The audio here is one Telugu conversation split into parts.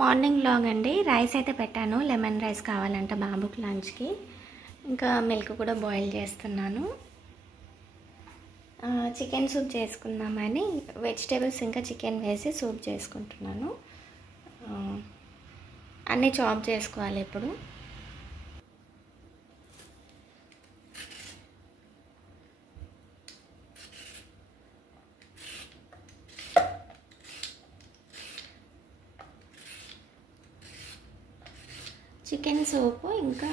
మార్నింగ్ వ్లాగ్ అండి. రైస్ అయితే పెట్టాను. లెమన్ రైస్ కావాలంట బాబుకి లంచ్కి. ఇంకా మిల్క్ కూడా బాయిల్ చేస్తున్నాను. చికెన్ సూప్ చేసుకుందామని వెజిటేబుల్స్ ఇంకా చికెన్ వేసి సూప్ చేసుకుంటున్నాను. అన్నీ చాప్ చేసుకోవాలి ఇప్పుడు. చికెన్ సూపు ఇంకా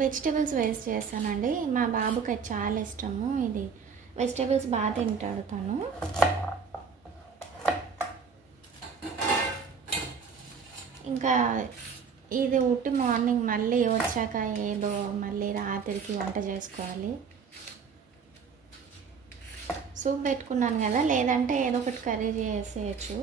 వెజిటేబుల్స్ వేస్ట్ చేస్తానండి. మా బాబుకి అది చాలా ఇష్టము. ఇది వెజిటేబుల్స్ బాగా తింటాడు తను. ఇంకా ఇది ఉట్టి మార్నింగ్ మళ్ళీ వచ్చాక ఏదో మళ్ళీ రాత్రికి వంట చేసుకోవాలి. సూప్ పెట్టుకున్నాను కదా, లేదంటే ఏదో ఒకటి కర్రీ చేసేయచ్చు.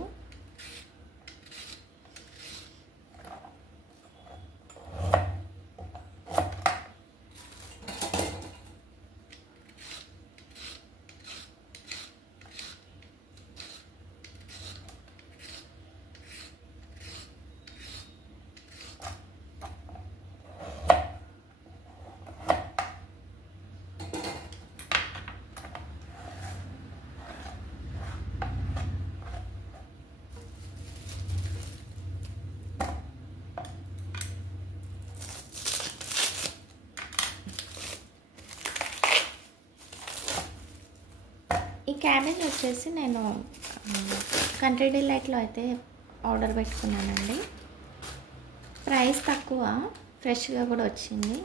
ఈ క్యాబేజ్ వచ్చేసి నేను కంట్రీ డిలైట్లో అయితే ఆర్డర్ పెట్టుకున్నానండి. ప్రైస్ తక్కువ, ఫ్రెష్గా కూడా వచ్చింది.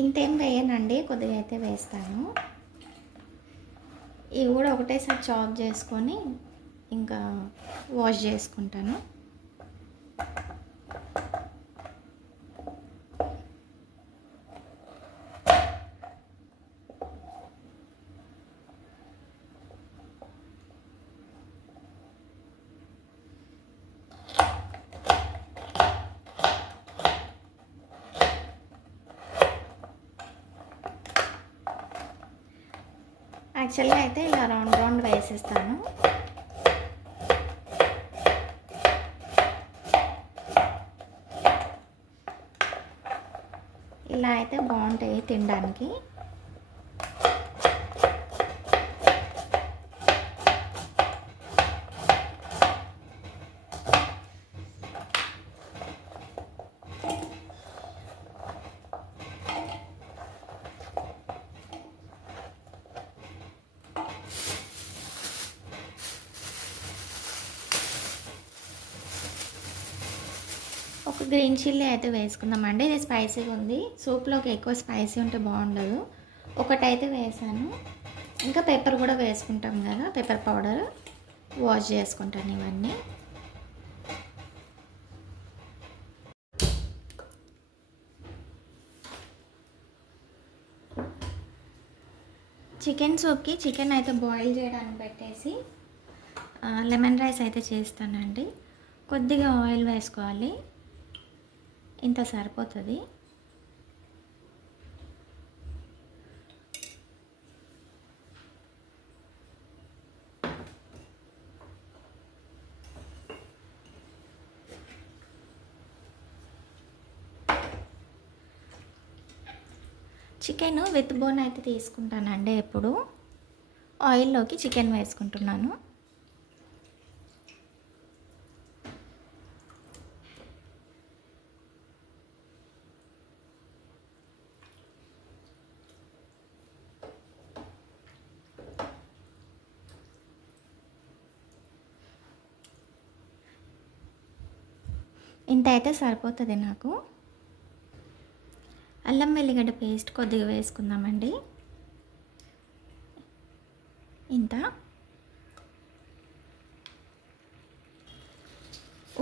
ఇంతేం వేయనండి, కొద్దిగా అయితే వేస్తాను. ఇవి కూడా ఒకటేసారి చాప్ చేసుకొని ఇంకా వాష్ చేసుకుంటాను. యాక్చువల్గా అయితే ఇలా రౌండ్ రౌండ్ వేసేస్తాను. ఇలా అయితే బాగుంటాయి తినడానికి. ఒక గ్రీన్ చిల్లీ అయితే వేసుకుందామండి. ఇది స్పైసీగా ఉంది. సూప్లోకి ఎక్కువ స్పైసీ ఉంటే బాగుండదు. ఒకటైతే వేసాను. ఇంకా పెప్పర్ కూడా వేసుకుంటాం కదా, పెప్పర్ పౌడర్ వాష్ చేసుకుంటాను ఇవన్నీ. చికెన్ సూప్కి చికెన్ అయితే బాయిల్ చేయడానికి పెట్టేసి లెమన్ రైస్ అయితే చేస్తానండి. కొద్దిగా ఆయిల్ వేసుకోవాలి, ఇంత సరిపోతుంది. చికెన్ విత్ బోన్ అయితే తీసుకుంటానండి. ఎప్పుడు ఆయిల్లోకి చికెన్ వేసుకుంటున్నాను. ఇంత అయితే సరిపోతుంది నాకు. అల్లం వెల్లిగడ్డ పేస్ట్ కొద్దిగా వేసుకుందామండి. ఇంత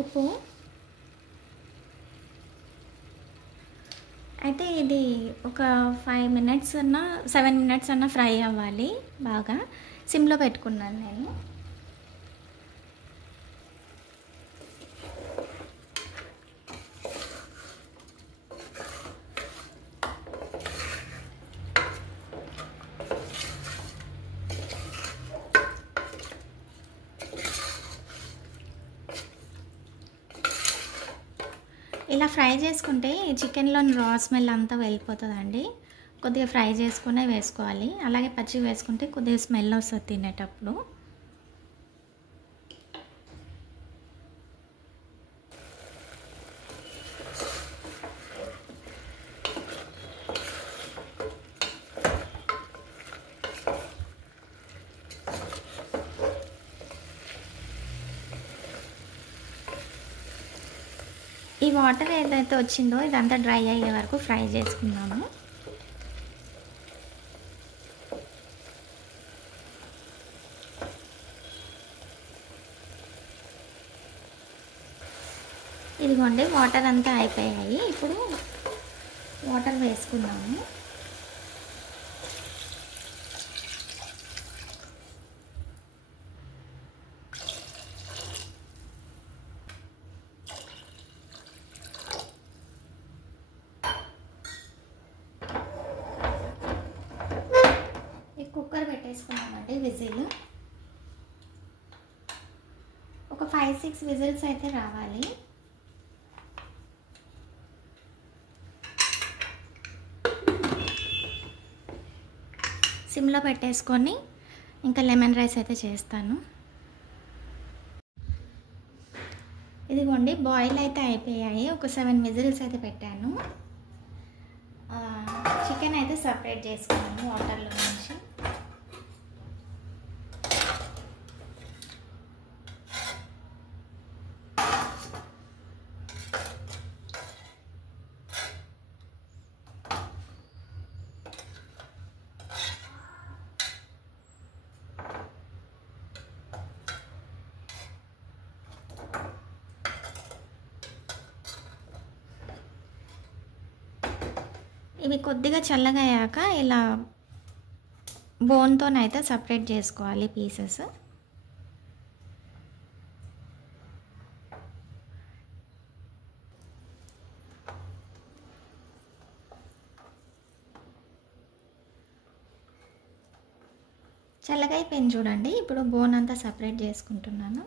ఉప్పు. అయితే ఇది ఒక 5 మినిట్స్ అన్నా 7 మినిట్స్ అన్నా ఫ్రై అవ్వాలి. బాగా సిమ్లో పెట్టుకున్నాను నేను. ఇలా ఫ్రై చేసుకుంటే చికెన్లోని రా స్మెల్ అంతా వెళ్ళిపోతుందండి. కొద్దిగా ఫ్రై చేసుకునే వేసుకోవాలి. అలాగే పచ్చి వేసుకుంటే కొద్దిగా స్మెల్ వస్తుంది తినేటప్పుడు. ఈ వాటర్ ఏదైతే వచ్చిందో ఇదంతా డ్రై అయ్యే వరకు ఫ్రై చేసుకుందాము. ఇదిగోండి వాటర్ అంతా అయిపోయాయి. ఇప్పుడు వాటర్ వేసుకుందాము. కుక్కర్ పెట్టేసుకున్నామండి. విజిల్ ఒక 5-6 విజిల్స్ అయితే రావాలి. సిమ్లో పెట్టేసుకొని ఇంకా లెమన్ రైస్ అయితే చేస్తాను. ఇదిగోండి బాయిల్ అయితే అయిపోయాయి. ఒక 7 విజిల్స్ అయితే పెట్టాను. చికెన్ అయితే సపరేట్ చేసుకున్నాను వాటర్లో నుంచి. ఇవి కొద్దిగా చల్లగా అయ్యాక ఇలా బోన్తోనైతే సపరేట్ చేసుకోవాలి పీసెస్. చల్లగా అయిపోయింది చూడండి. ఇప్పుడు బోన్ అంతా సపరేట్ చేసుకుంటున్నాను.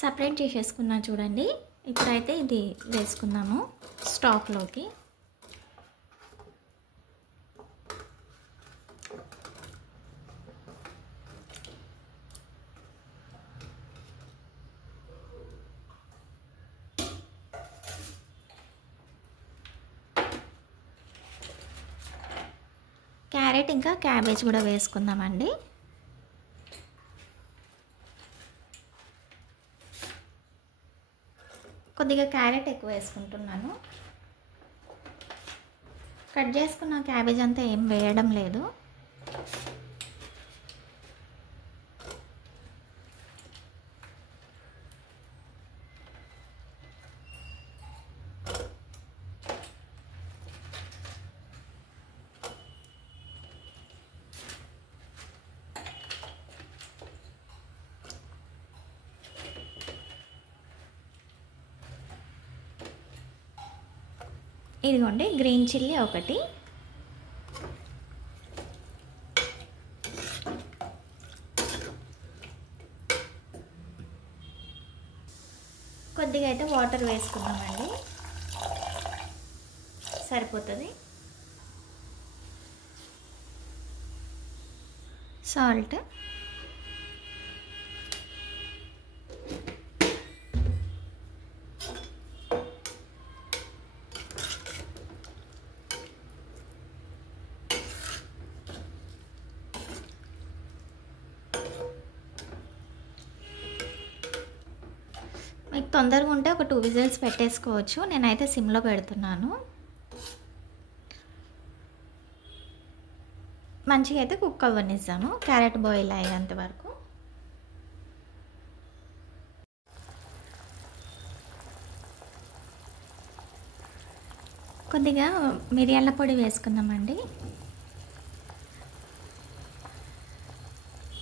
సపరేట్ చేసేసుకున్నా చూడండి. ఇప్పుడైతే ఇది వేసుకుందాము స్టాక్లోకి. క్యారెట్ ఇంకా క్యాబేజ్ కూడా వేసుకుందామండి. కొద్దిగా క్యారెట్ ఎక్కువ వేసుకుంటున్నాను. కట్ చేసుకున్న క్యాబేజ్ అంతా ఏం వేయడం లేదు. ఇదిగోండి గ్రీన్ చిల్లీ ఒకటి, కొద్దిగా అయితే వాటర్ వేసుకున్నామండి, సరిపోతుంది. సాల్ట్, మీకు తొందరగా ఉంటే ఒక 2 విజిల్స్ పెట్టేసుకోవచ్చు. నేనైతే సిమ్లో పెడుతున్నాను. మంచిగా అయితే కుక్ అవ్వనిస్తాను క్యారెట్ బాయిల్ అయ్యేంత వరకు. కొద్దిగా మిరియాల పొడి వేసుకుందామండి.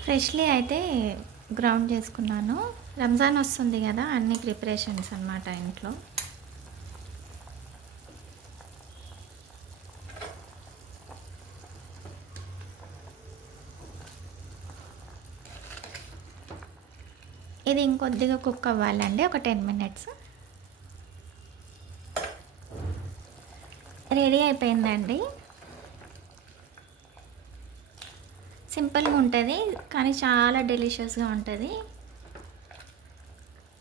ఫ్రెష్లీ అయితే గ్రౌండ్ చేసుకున్నాను. రంజాన్ వస్తుంది కదా, అన్ని ప్రిపరేషన్స్ అన్నమాట ఇంట్లో. ఇది ఇంకొద్దిగా కుక్ అవ్వాలండి, ఒక 10 మినిట్స్. రెడీ అయిపోయిందండి. సింపుల్గా ఉంటుంది కానీ చాలా డెలిషియస్గా ఉంటుంది.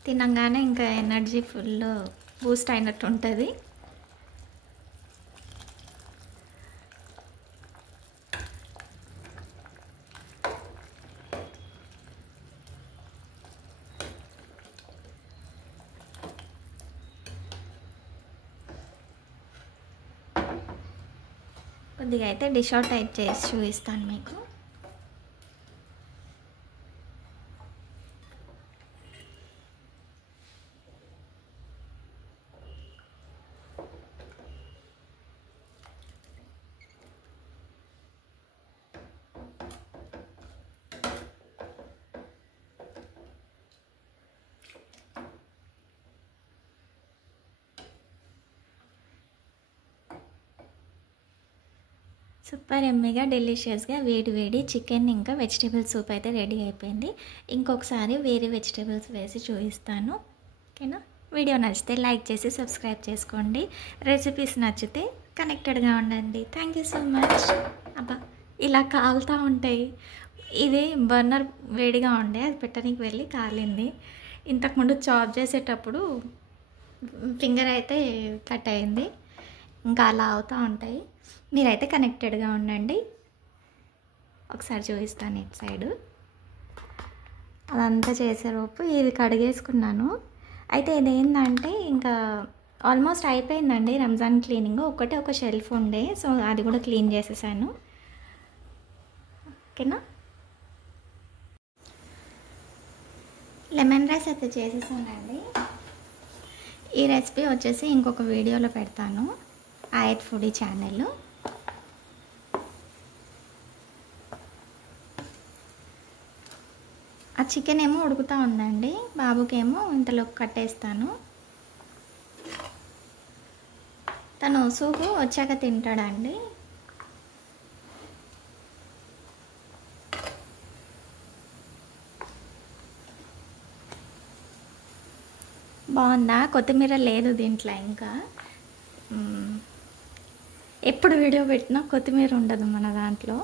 తినగానే ఇంకా ఎనర్జీ ఫుల్ బూస్ట్ అయినట్టు ఉంటుంది. కొద్దిగా అయితే డిష్ అవుట్ అయితే చేసి చూపిస్తాను మీకు. సూపర్ ఎమ్మీగా డెలిషియస్గా వేడి వేడి చికెన్ ఇంకా వెజిటేబుల్ సూప్ అయితే రెడీ అయిపోయింది. ఇంకొకసారి వేరే వెజిటేబుల్స్ వేసి చూపిస్తాను. ఓకేనా? వీడియో నచ్చితే లైక్ చేసి సబ్స్క్రైబ్ చేసుకోండి. రెసిపీస్ నచ్చితే కనెక్టెడ్గా ఉండండి. Thank you so much. అబ్బా ఇలా కాలుతూ ఉంటాయి. ఇది బర్నర్ వేడిగా ఉండే, అది పెట్టడానికి వెళ్ళి కాలింది. ఇంతకుముందు చాప్ చేసేటప్పుడు ఫింగర్ అయితే కట్ అయింది. ఇంకా అలా అవుతూ ఉంటాయి. మీరైతే కనెక్టెడ్గా ఉండండి. ఒకసారి చూపిస్తాను ఇటు సైడు. అదంతా చేసేలోపు ఇది కడిగేసుకున్నాను. అయితే ఇదేంటంటే ఇంకా ఆల్మోస్ట్ అయిపోయిందండి రంజాన్ క్లీనింగ్. ఒక షెల్ఫ్ ఉండే, సో అది కూడా క్లీన్ చేసేసాను. ఓకేనా? లెమన్ రైస్ అయితే చేసేసానండి. ఈ రెసిపీ వచ్చేసి ఇంకొక వీడియోలో పెడతాను, ఆయత్ ఫుడీ ఛానల్. ఆ చికెన్ ఏమో ఉడుకుతూ ఉందండి, బాబుకేమో ఇంతలో కట్టేస్తాను. తను సూపు వచ్చాక తింటాడండి. బాగుందా? కొత్తిమీర లేదు దీంట్లో. ఇంకా ఎప్పుడు వీడియో పెట్టినా కొత్తిమీర ఉండదు మన దాంట్లో.